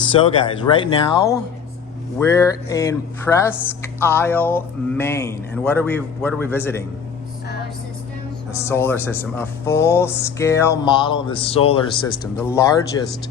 So guys, right now we're in Presque Isle, Maine. And what are we visiting? Solar system. The solar system, a full-scale model of the solar system, the largest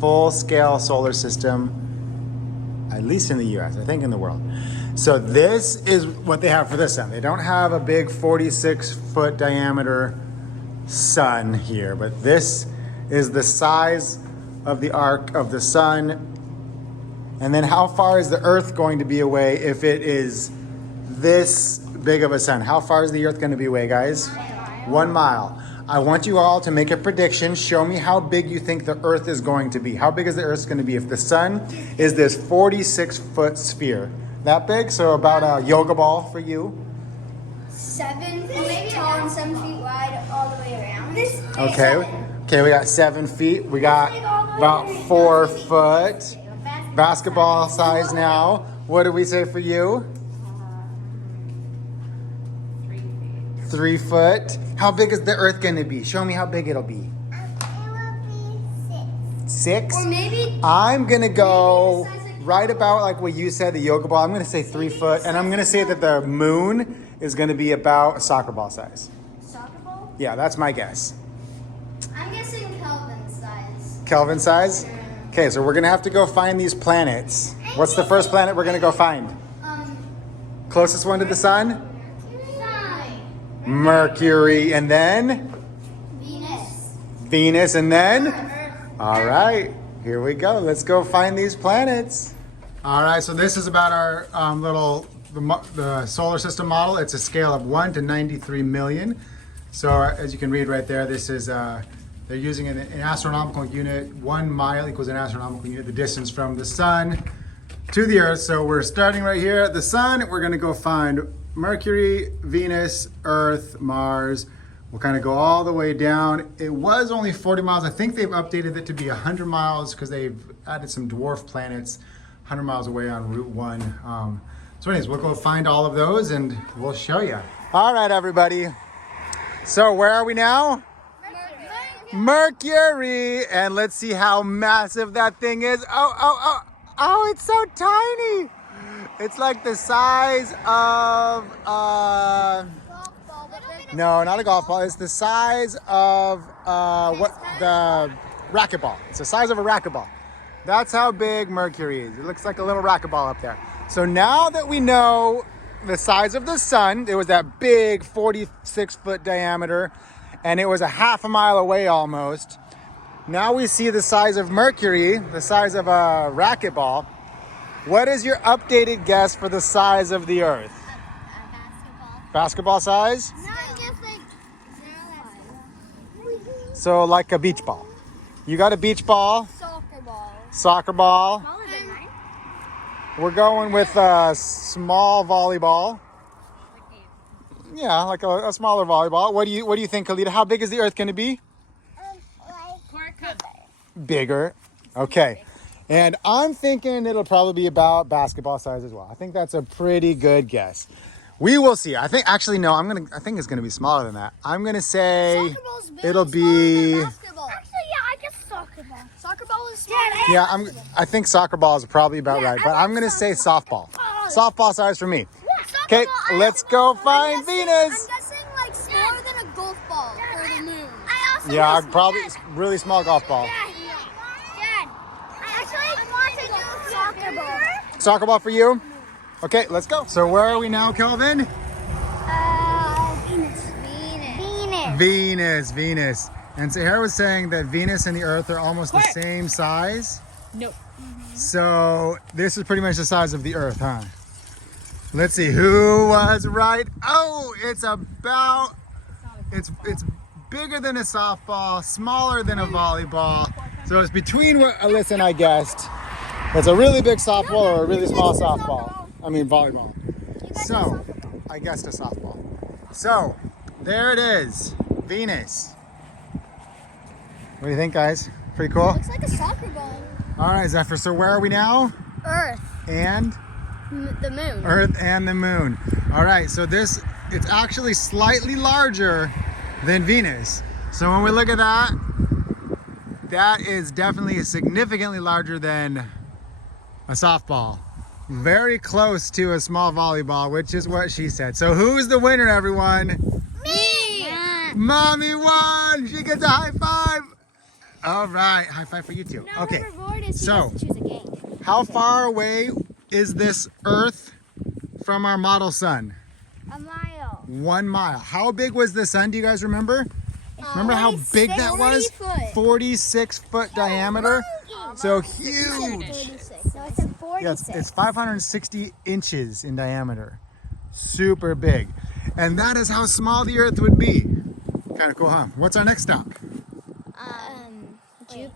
full-scale solar system, at least in the US, I think in the world. So this is what they have for this sun. They don't have a big 46-foot diameter sun here, but this is the size of the arc of the sun. And then how far is the Earth going to be away if it is this big of a sun? How far is the Earth going to be away, guys? 1 mile. I want you all to make a prediction. Show me how big you think the Earth is going to be. How big is the Earth going to be if the sun is this 46-foot sphere? That big? So about a yoga ball for you. 7 feet tall and 7 feet wide all the way around. Okay, we got 7 feet. We got about 4 foot. Basketball size now. What do we say for you? 3 foot. How big is the Earth going to be? Show me how big it'll be. It will be 6. 6? Or maybe I'm going to go right about like what you said, the yoga ball. I'm going to say 3 foot. And I'm going to say that the moon is going to be about a soccer ball size. soccer ball. Yeah, that's my guess. I'm guessing Kelvin size. Kelvin size? Okay, so we're going to have to go find these planets. What's the first planet we're going to go find? Closest one to the sun? Mercury. And then? Venus. Venus. And then? Earth. All right, here we go. Let's go find these planets. All right, so this is about our the solar system model. It's a scale of 1 to 93 million. So as you can read right there, this is they're using an astronomical unit. 1 mile equals an astronomical unit, the distance from the sun to the Earth. So we're starting right here at the sun. We're going to go find Mercury, Venus, Earth, Mars. We'll kind of go all the way down. It was only 40 miles. I think they've updated it to be 100 miles because they've added some dwarf planets 100 miles away on Route 1. So anyways, we'll go find all of those and we'll show you. All right, everybody. So where are we now? Mercury. And let's see how massive that thing is. Oh, it's so tiny. It's like the size of, no, not a golf ball. It's the size of the racquetball. It's the size of a racquetball. That's how big Mercury is. It looks like a little racquetball up there. So now that we know the size of the sun, it was that big 46-foot diameter, and it was a half a mile away almost. Now we see the size of Mercury, the size of a racquetball. What is your updated guess for the size of the Earth? Basketball size? No, I guess like So like a beach ball. You got a beach ball, soccer ball. soccer ball. Smaller than mine. We're going with a small volleyball. Yeah, like a smaller volleyball. What do you think, Khalida? How big is the Earth going to be? Bigger. Okay. And I'm thinking it'll probably be about basketball size as well. I think that's a pretty good guess. We will see. I think actually no, I think it's going to be smaller than that. I'm going to say it'll be Basketball. Actually, yeah, I guess soccer ball. Soccer ball is smaller. yeah, I think soccer ball is probably about right, but I'm going to say softball. Softball size for me. Okay, let's go find Venus. I'm guessing like smaller than a golf ball for the moon. I also Yeah, probably really small golf ball. Dad, I want to do soccer ball. Soccer ball for you? Okay, let's go. So where are we now, Kelvin? Venus. And Sahara was saying that Venus and the Earth are almost the same size. Nope. So this is pretty much the size of the Earth, huh? Let's see who was right. Oh, it's bigger than a softball, smaller than a volleyball. So it's between what Alyssa and I guessed. It's a really big softball or a really small softball. I mean volleyball. So I guessed a softball. So there it is, Venus. What do you think, guys? Pretty cool? Looks like a soccer ball. All right, Zephyr, so where are we now? Earth. And? The moon. Earth and the moon. All right, so it's actually slightly larger than Venus. So when we look at that, that is definitely significantly larger than a softball. Very close to a small volleyball, which is what she said. So who's the winner, everyone? Me! Mommy won! She gets a high five! All right, high five for you too. No, Okay, her reward is she so gets to choose a game. how far away is this Earth from our model sun? A mile. 1 mile. How big was the sun? Do you guys remember? Remember how big that was? 46 foot diameter. So huge. No, it's a 46. Yeah, it's 560 inches in diameter. Super big. And that is how small the Earth would be. Kind of cool, huh? What's our next stop?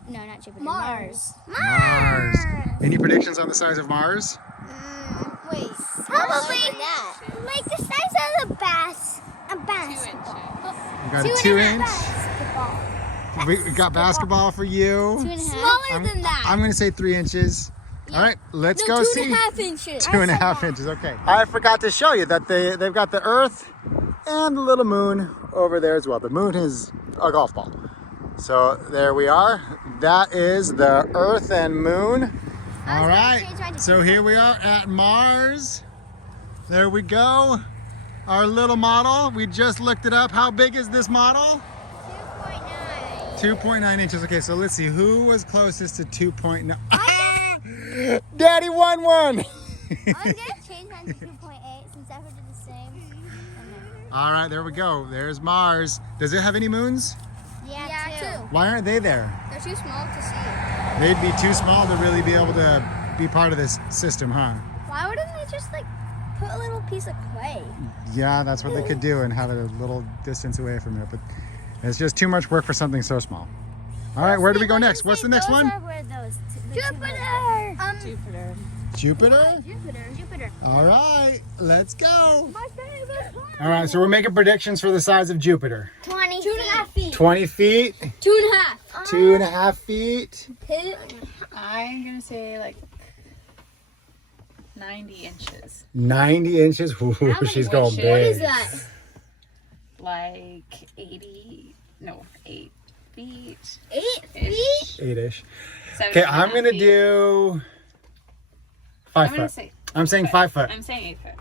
No, not Jupiter. Mars. Mars. Any predictions on the size of Mars? Wait. Probably like the size of a basketball. We got a 2 inch. Basketball. We got basketball for you. 2.5. Smaller than that. I'm going to say 3 inches. All right, let's go see. 2.5 inches. 2.5 inches, okay. I forgot to show you that they've got the Earth and the little moon over there as well. The moon is a golf ball. So there we are. That is the Earth and moon. All right, so here we are at Mars. There we go. Our little model. We just looked it up. How big is this model? 2.9. 2.9 inches. Okay, so let's see. Who was closest to 2.9? Daddy won one! I was going to change mine to 2.8 since Zephyr did the same. All right, there we go. There's Mars. Does it have any moons? Yeah, 2. Why aren't they there? They're too small to see. They'd be too small to really be able to be part of this system, huh? Why wouldn't they just like put a little piece of clay? Yeah, that's what they could do and have it a little distance away from it, but it's just too much work for something so small. All right, where do we go next? What's the next one? Jupiter! Jupiter? Jupiter. All right, let's go. My favorite one. All right, so we're making predictions for the size of Jupiter. 20 2.5 feet. 20 feet, 2.5. 2.5 feet. I'm gonna say like 90 inches. 90 inches. Ooh, she's going inches? big. What is that? Like 8 feet. 8 feet? 8-ish. 7 Okay, and a I'm half gonna feet. do 5 I'm gonna foot. say I'm saying 5 foot. I'm saying 8 foot.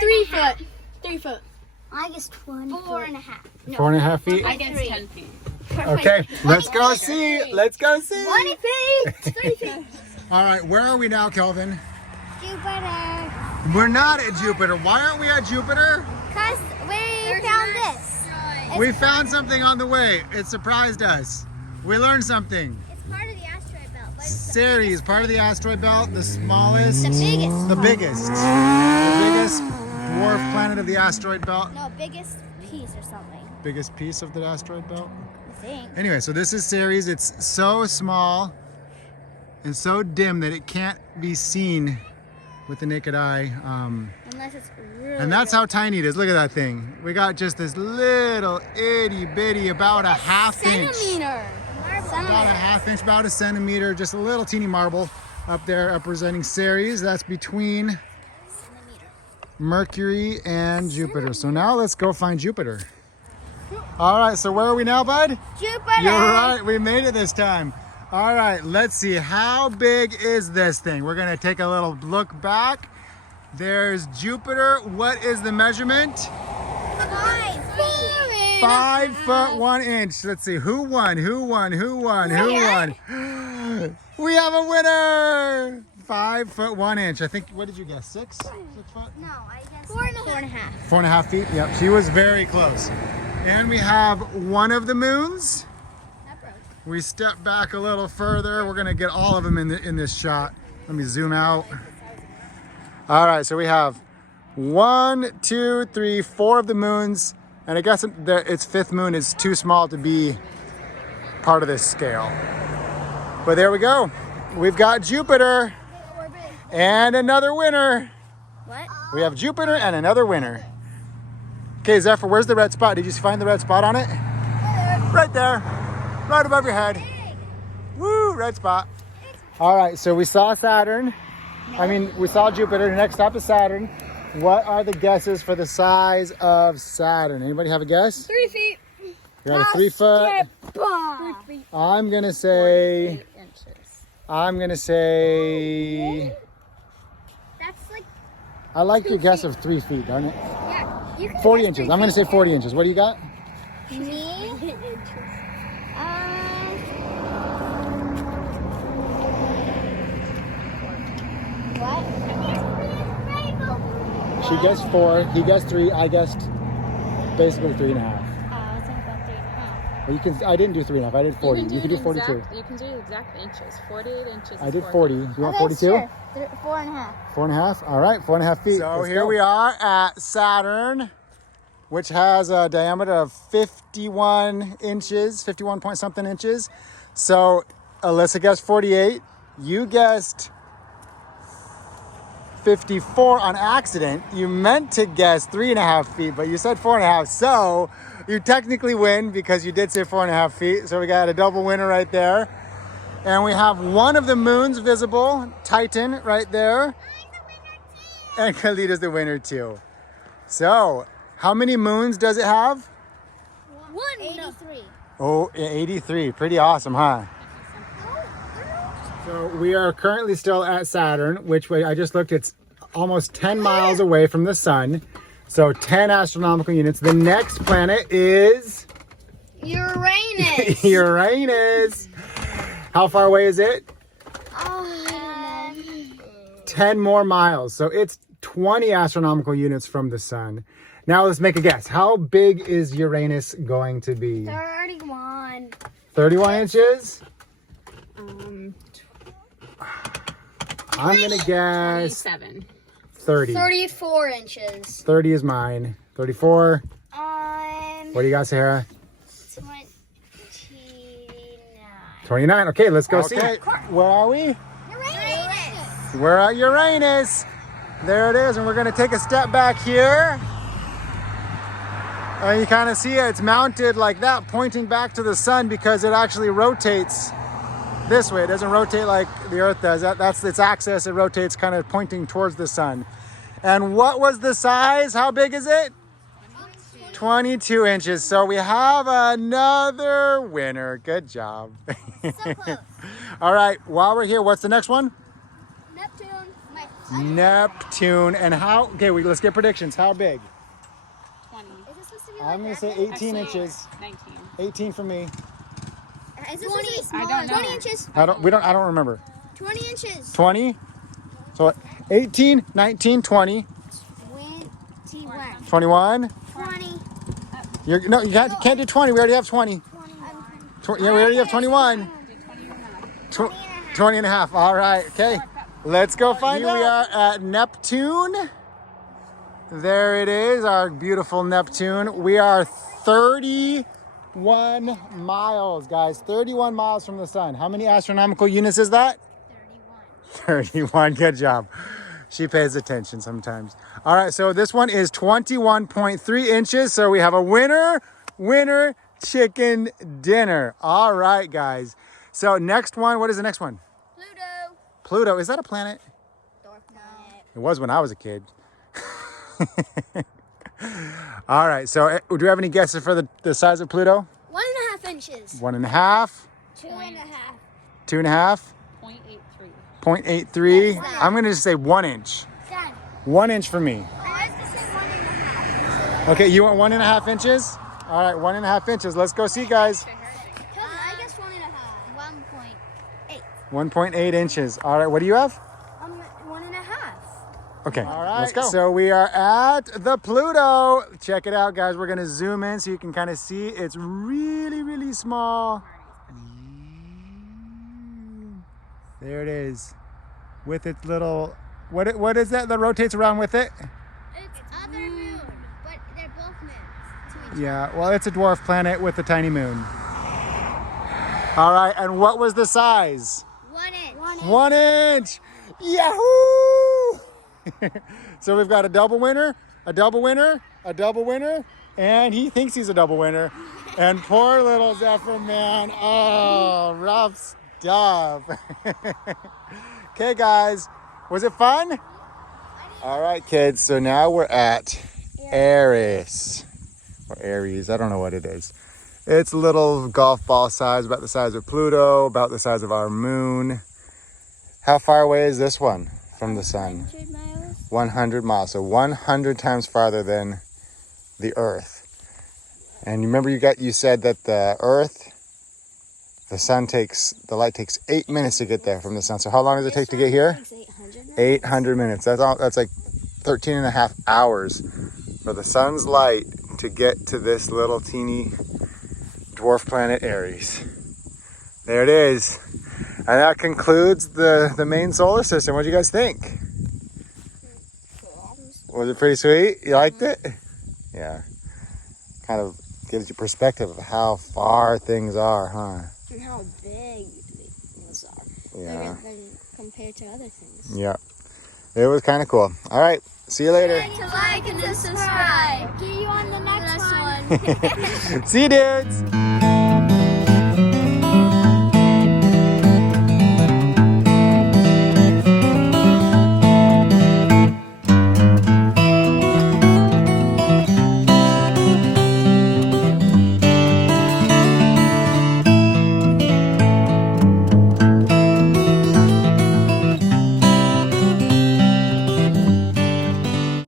3 foot. 3 foot. I guess 4.5. No. 4.5 feet. I guess 10 feet. Okay, let's go see. Let's go see. 20 feet. 3 feet. All right, where are we now, Kelvin? Jupiter. We're not at Jupiter. Why aren't we at Jupiter? Because we found this. We found something on the way. It surprised us. We learned something. It's part of the asteroid belt. But it's Ceres, part of the asteroid belt, the smallest, the biggest. the biggest dwarf planet of the asteroid belt. No, biggest piece or something. Biggest piece of the asteroid belt. I think. Anyway, so this is Ceres. It's so small and so dim that it can't be seen with the naked eye. Unless it's really. And that's how tiny it is. Look at that thing. We got just this little itty bitty, about a half inch. Centimeter. About a half inch, about a centimeter, just a little teeny marble up there representing Ceres. That's between Mercury and Jupiter. So now let's go find Jupiter. All right, so where are we now, bud? Jupiter. You're right, we made it this time. All right, let's see, how big is this thing? We're gonna take a little look back. There's Jupiter. What is the measurement? 5 feet. 5 foot 1 inch. Let's see, who won? Who won? Who won? Who won? We have a winner! 5 foot 1 inch. I think, what did you guess? 6? 6 foot? No, I guess 4.5. 4.5 feet. Yep, she was very close. And we have one of the moons. That broke. We step back a little further. We're gonna get all of them in this shot. Let me zoom out. All right, so we have 1, 2, 3, 4 of the moons. And I guess its fifth moon is too small to be part of this scale. But there we go. We've got Jupiter and another winner. What? We have Jupiter and another winner. Okay, Zephyr, where's the red spot? Did you find the red spot on it? Right there, right above your head. Woo, red spot. All right, so we saw Saturn. We saw Jupiter. Next stop is Saturn. What are the guesses for the size of Saturn? Anybody have a guess? 3 feet. You got a 3 foot. I'm gonna say. 8 inches. I'm gonna say. That's like, I like your guess of 3 feet, don't it? yeah. You can 40 guess inches. 3 I'm gonna say feet. 40 inches. What do you got? Me? What? She guessed 4. He guessed 3. I guessed basically 3.5. I was thinking about 3.5. Well, you can. I didn't do 3.5. I did 40. You can do the 42. You can do the exact inches. 48 inches. I is did 4 40. feet. You want Okay, 42? sure. 4.5. 4.5. All right, 4.5 feet. So Let's here Oh, we are at Saturn, which has a diameter of 51 inches, 51 point something inches. So Alyssa guessed 48. You guessed 54 on accident. You meant to guess 3.5 feet, but you said 4.5. So you technically win because you did say 4.5 feet. So we got a double winner right there. And we have one of the moons visible, Titan, right there. And Kalita's the winner too. So, how many moons does it have? 83. Oh, 83. Pretty awesome, huh? So we are currently still at Saturn, which I just looked, it's almost 10 miles away from the sun. So 10 astronomical units. The next planet is Uranus. Uranus. How far away is it? 10 more miles. So it's 20 astronomical units from the sun. Now let's make a guess. How big is Uranus going to be? 31. 31 inches? Um, I'm going to guess 27. 30. 34 inches. 30 is mine. 34. What do you got, Sarah? 29. 29. Okay, let's go see. Where are we? Uranus. We're at Uranus. There it is, and we're going to take a step back here. And you kind of see it. It's mounted like that, pointing back to the sun because it actually rotates this way. It doesn't rotate like the Earth does. That's its axis. It rotates kind of pointing towards the sun. And what was the size? How big is it? 22 inches. So we have another winner. Good job. So close. All right, while we're here, what's the next one? Neptune. Neptune. And how, okay, let's get predictions. How big? 20. Is this supposed to be I'm going to say Actually, 18 inches. 19. 18 for me. Is this 20? I don't know. 20 inches. I don't remember. 20 inches. 20? So 18, 19, 20, 21. 20. No, you can't do 20. We already have 20. Yeah, we already have 21. 20 and a half. All right. Okay. Let's go find out. Here we are at Neptune. There it is, our beautiful Neptune. We are 31 miles, guys. 31 miles from the sun. How many astronomical units is that? 31. Good job. She pays attention sometimes. All right, so this one is 21.3 inches. So we have a winner chicken dinner. All right, guys. So next one, what is the next one? Pluto. Pluto. Is that a planet? Dwarf planet. It was when I was a kid. All right, so do you have any guesses for the size of Pluto? 1.5 inches. 1.5, 2.5. 2.5, 0.83. 0.83. I'm gonna just say 1 inch. Done. 1 inch for me. I was going to say 1.5. Okay, you want 1.5 inches? All right, 1.5 inches. Let's go see, guys. I guess 1.5. 1.8. 1.8 inches. All right, what do you have? 1.5. Okay, all right, let's go. So we are at the Pluto. Check it out, guys. We're gonna zoom in so you can kind of see. It's really, really small. There it is, with its little. What is that rotates around with it? It's other moon, but they're both moons to each Yeah, well, it's a dwarf planet with a tiny moon. All right, and what was the size? 1 inch. 1 inch. Yahoo! So we've got a double winner, a double winner, a double winner, and he thinks he's a double winner. And poor little Zephyr, man. Oh, rough stuff. Okay, guys, was it fun? All right, kids, so now we're at Eris, or Aries, I don't know what it is. It's a little golf ball size, about the size of Pluto, about the size of our moon. How far away is this one from the sun? 100 miles. 100 miles, so 100 times farther than the Earth. And you remember you said that the Earth, the light takes 8 minutes to get there from the sun. So how long does it take to get here? 800 minutes. That's like 13 and a half hours for the sun's light to get to this little teeny dwarf planet Eris. There it is. And that concludes the main solar system. What do you guys think? Was it pretty sweet? You liked it? Yeah. Kind of gives you perspective of how far things are, huh? And how big things are. Yeah. Bigger than compared to other things. Yeah. It was kind of cool. All right. See you later. To like and subscribe. See you on the next one. See you, dudes.